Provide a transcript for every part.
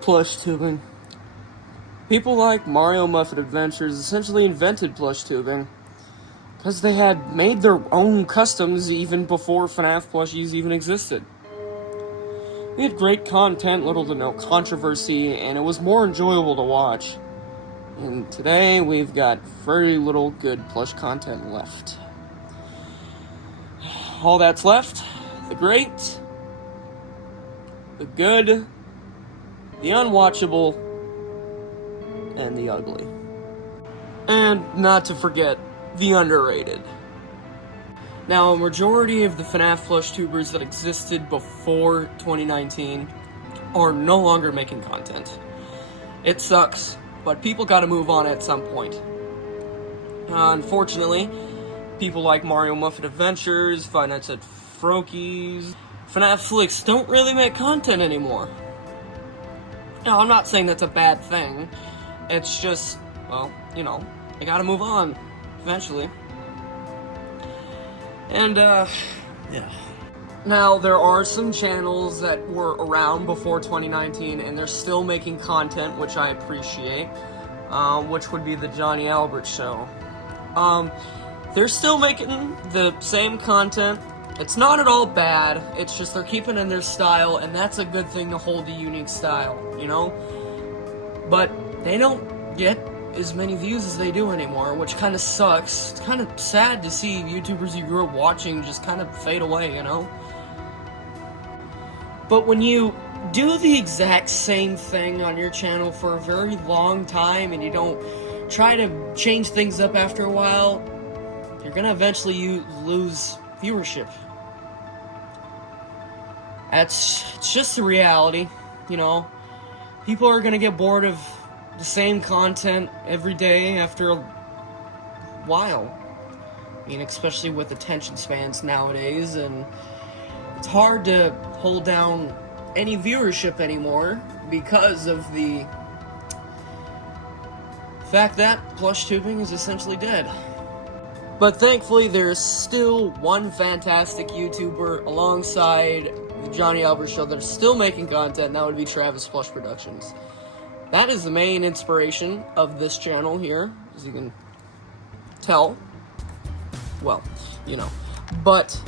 Plush tubing. People like Mario Muffet Adventures essentially invented plush tubing because they had made their own customs even before Fnaf plushies even existed. We had great content, little to no controversy, and it was more enjoyable to watch. And today, we've got very little good plush content left. All that's left, the great, the good, the unwatchable, and the ugly. And not to forget, the underrated. Now, a majority of the Fnaf plush tubers that existed before 2019 are no longer making content. It sucks, but people gotta move on at some point. Unfortunately, people like Mario Muffet Adventures, Five Nights at Frokies, Fnaf Flicks don't really make content anymore. Now, I'm not saying that's a bad thing. It's just, well, they gotta move on eventually. And, yeah. Now, there are some channels that were around before 2019, and they're still making content, which I appreciate, which would be the Johnny Albert Show. They're still making the same content. It's not at all bad, it's just they're keeping in their style, and that's a good thing to hold a unique style, But they don't get as many views as they do anymore, which kind of sucks. It's kind of sad to see YouTubers you grew up watching just kind of fade away, But when you do the exact same thing on your channel for a very long time and you don't try to change things up after a while, you're gonna eventually lose viewership. It's just the reality, People are gonna get bored of the same content every day after a while. Especially with attention spans nowadays, and it's hard to hold down any viewership anymore because of the fact that plush tubing is essentially dead. But thankfully, there's still one fantastic YouTuber alongside the Johnny Albert Show that is still making content, and that would be Travis Plush Productions. That is the main inspiration of this channel here, as you can tell. Well, But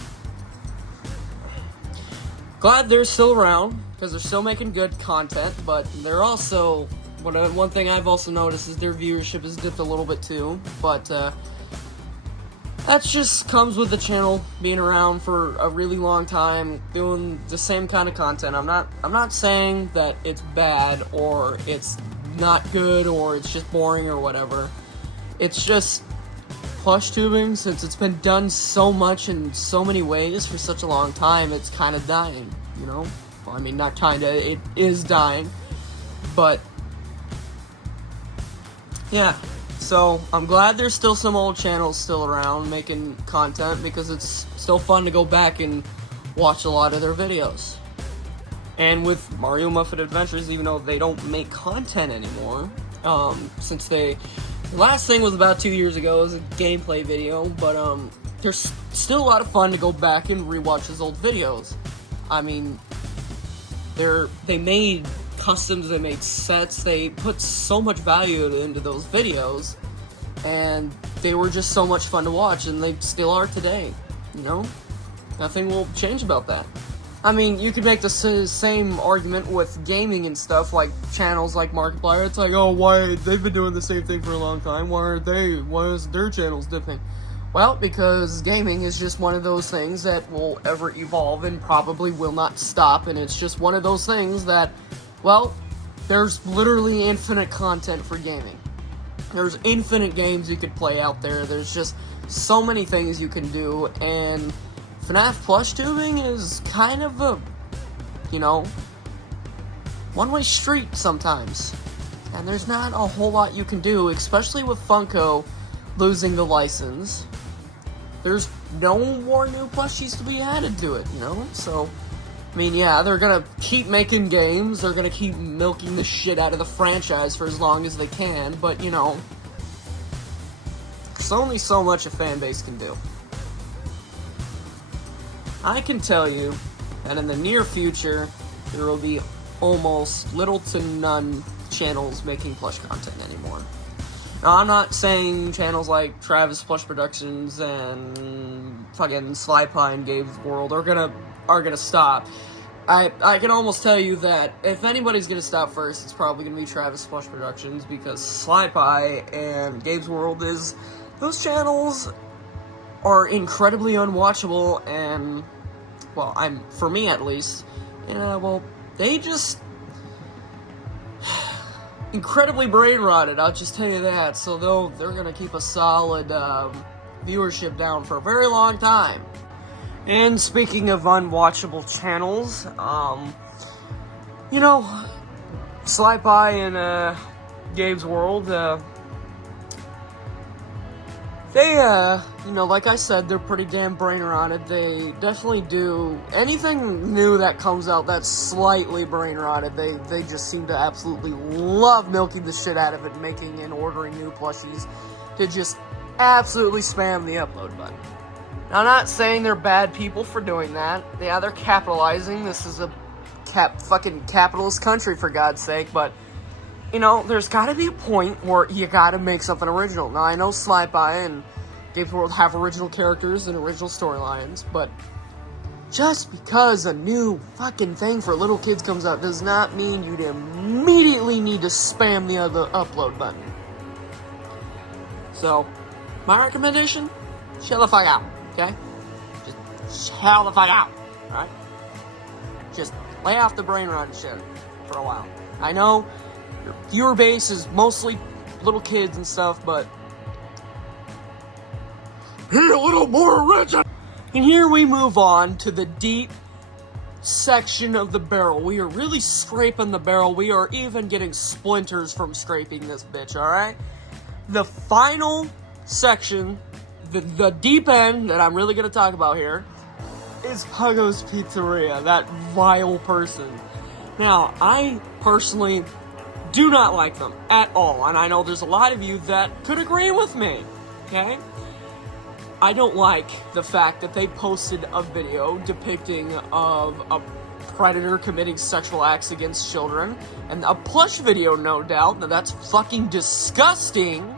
glad they're still around, because they're still making good content, but they're also, one thing I've also noticed is their viewership has dipped a little bit too, but that just comes with the channel being around for a really long time, doing the same kind of content. I'm not saying that it's bad, or it's not good, or it's just boring, or whatever. It's just plush tubing, since it's been done so much in so many ways for such a long time, it's kind of dying, Well, not kinda, it is dying, but yeah. So, I'm glad there's still some old channels still around making content, because it's still fun to go back and watch a lot of their videos. And with Mario Muffet Adventures, even though they don't make content anymore, since the last thing was about 2 years ago, it was a gameplay video, but there's still a lot of fun to go back and rewatch his old videos. They made customs, they made sets, they put so much value into those videos, and they were just so much fun to watch, and they still are today, Nothing will change about that. You could make the same argument with gaming and stuff, like channels like Markiplier. It's like, oh, why, they've been doing the same thing for a long time, why is their channels dipping? Well, because gaming is just one of those things that will ever evolve and probably will not stop, and it's just one of those things that, well, there's literally infinite content for gaming. There's infinite games you could play out there. There's just so many things you can do, and Fnaf plush tubing is kind of a, one-way street sometimes. And there's not a whole lot you can do, especially with Funko losing the license. There's no more new plushies to be added to it, So, yeah, they're gonna keep making games, they're gonna keep milking the shit out of the franchise for as long as they can, but, there's only so much a fan base can do. I can tell you that in the near future, there will be almost little to none channels making plush content anymore. Now, I'm not saying channels like Travis Plush Productions and fucking Sly Pie and Gabe's World are gonna stop. I can almost tell you that if anybody's gonna stop first, it's probably gonna be Travis Plush Productions, because Sly Pie and Gabe's World those channels are incredibly unwatchable, and, well, for me at least, they just incredibly brain rotted, I'll just tell you that. So they're gonna keep a solid viewership down for a very long time. And speaking of unwatchable channels, Sly Pie and Gabe's World, like I said, they're pretty damn brain rotted. They definitely do anything new that comes out that's slightly brain rotted. They just seem to absolutely love milking the shit out of it, making and ordering new plushies to just absolutely spam the upload button. Now, I'm not saying they're bad people for doing that. Yeah, they're capitalizing. This is a fucking capitalist country, for God's sake, but there's got to be a point where you got to make something original. Now, I know Sly Pie and Gabe's World have original characters and original storylines, but just because a new fucking thing for little kids comes out does not mean you'd immediately need to spam the other upload button. So, my recommendation, chill the fuck out, okay? Just chill the fuck out, alright? Just lay off the brain rot shit for a while. I know your viewer base is mostly little kids and stuff, but be a little more original. And here we move on to the deep section of the barrel. We are really scraping the barrel. We are even getting splinters from scraping this bitch, alright? The final section, the deep end that I'm really going to talk about here, is Puggo's Pizzeria, that vile person. Now, I personally do not like them at all, and I know there's a lot of you that could agree with me, okay? I don't like the fact that they posted a video depicting of a predator committing sexual acts against children, and a plush video, no doubt. Now, that's fucking disgusting.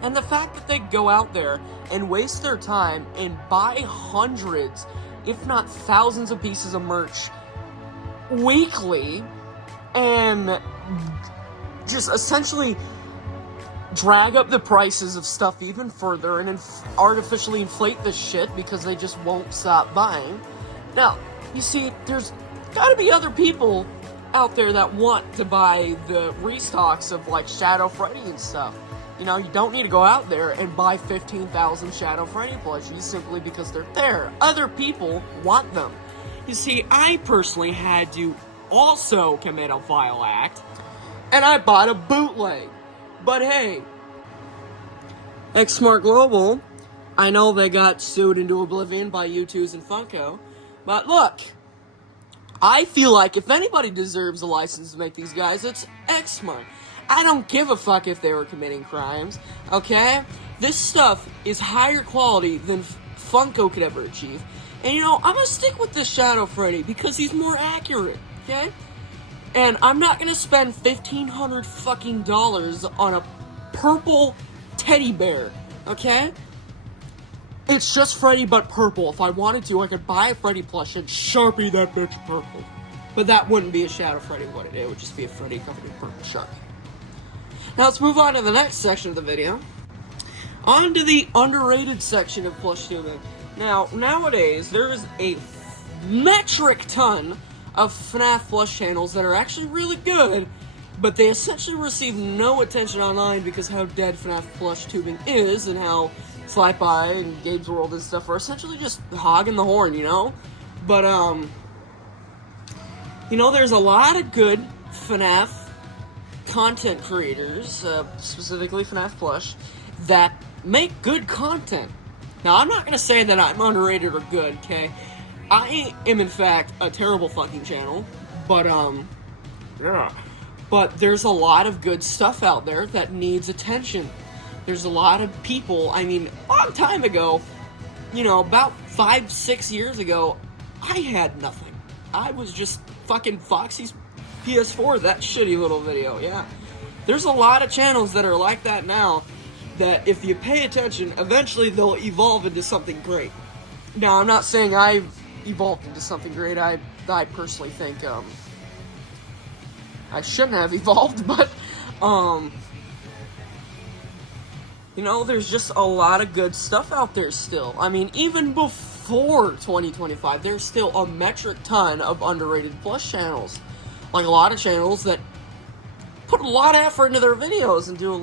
And the fact that they go out there and waste their time and buy hundreds, if not thousands of pieces of merch weekly, and just essentially drag up the prices of stuff even further and artificially inflate the shit because they just won't stop buying. Now, you see, there's gotta be other people out there that want to buy the restocks of, like, Shadow Freddy and stuff. You don't need to go out there and buy 15,000 Shadow Freddy plushies simply because they're there. Other people want them. You see, I personally had to also commit a vile act, and I bought a bootleg. But hey, X-Smart Global, I know they got sued into oblivion by U2s and Funko, but look, I feel like if anybody deserves a license to make these guys, it's X-Smart. I don't give a fuck if they were committing crimes, okay? This stuff is higher quality than Funko could ever achieve. And I'm gonna stick with this Shadow Freddy because he's more accurate, okay? And I'm not gonna spend $1,500 fucking dollars on a purple teddy bear, okay? It's just Freddy but purple. If I wanted to, I could buy a Freddy plush and Sharpie that bitch purple. But that wouldn't be a Shadow Freddy, would it? It would just be a Freddy covered in purple Sharpie. Now let's move on to the next section of the video. On to the underrated section of plush tubing. Now, nowadays, there is a metric ton of Fnaf plush channels that are actually really good, but they essentially receive no attention online because how dead Fnaf plush tubing is and how Sly Pie and Gabe's World and stuff are essentially just hogging the horn, But, there's a lot of good Fnaf content creators, specifically Fnaf plush, that make good content. Now, I'm not going to say that I'm underrated or good, okay? I am, in fact, a terrible fucking channel, but, yeah. But there's a lot of good stuff out there that needs attention. There's a lot of people, a long time ago, about 5-6 years ago, I had nothing. I was just fucking Foxy's PS4, that shitty little video, yeah. There's a lot of channels that are like that now, that if you pay attention, eventually they'll evolve into something great. Now, I'm not saying I've evolved into something great. I personally think, I shouldn't have evolved, but, you know, there's just a lot of good stuff out there still. I mean, even before 2025, there's still a metric ton of underrated plush channels. Like, a lot of channels that put a lot of effort into their videos and do a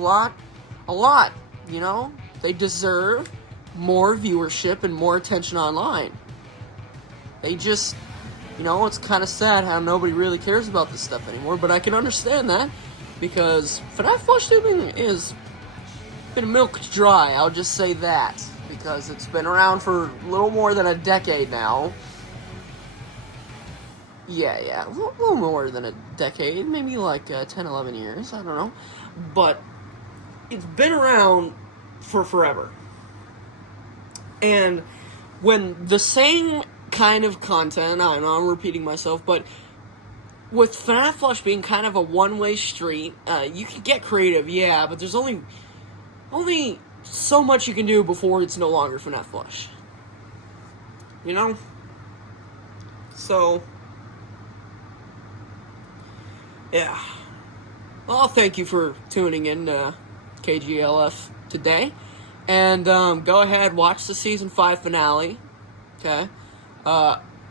lot, you know? They deserve more viewership and more attention online. They just, you know, it's kind of sad how nobody really cares about this stuff anymore, but I can understand that, because Fnaf plush tubing is been milked dry, I'll just say that, because it's been around for a little more than a decade now. Yeah, a little more than a decade, maybe like 10, 11 years, I don't know. But it's been around for forever. And when the same kind of content, I know I'm repeating myself, but with Fnaf plush being kind of a one-way street, you can get creative, yeah, but there's only so much you can do before it's no longer Fnaf plush. You know? So, yeah. Well, thank you for tuning in to KGLF today. And go ahead, watch the Season 5 finale. Okay?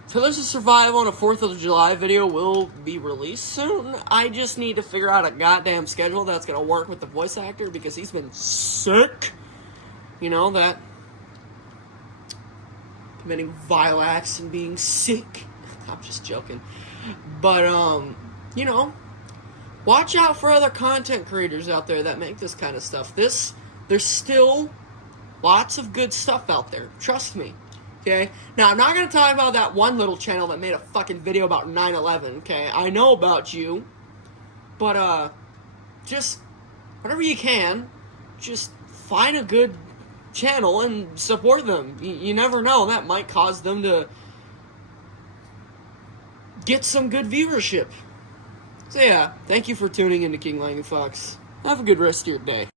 Pillars of Survival on a 4th of July video will be released soon. I just need to figure out a goddamn schedule that's going to work with the voice actor, because he's been sick. You know, that committing vile acts and being sick. I'm just joking. But, you know, watch out for other content creators out there that make this kind of stuff. There's still lots of good stuff out there. Trust me. Okay? Now, I'm not going to talk about that one little channel that made a fucking video about 9/11, okay? I know about you. But, just, whatever you can, just find a good channel and support them. You never know. That might cause them to get some good viewership. So, yeah, thank you for tuning into King Lang and Fox. Have a good rest of your day.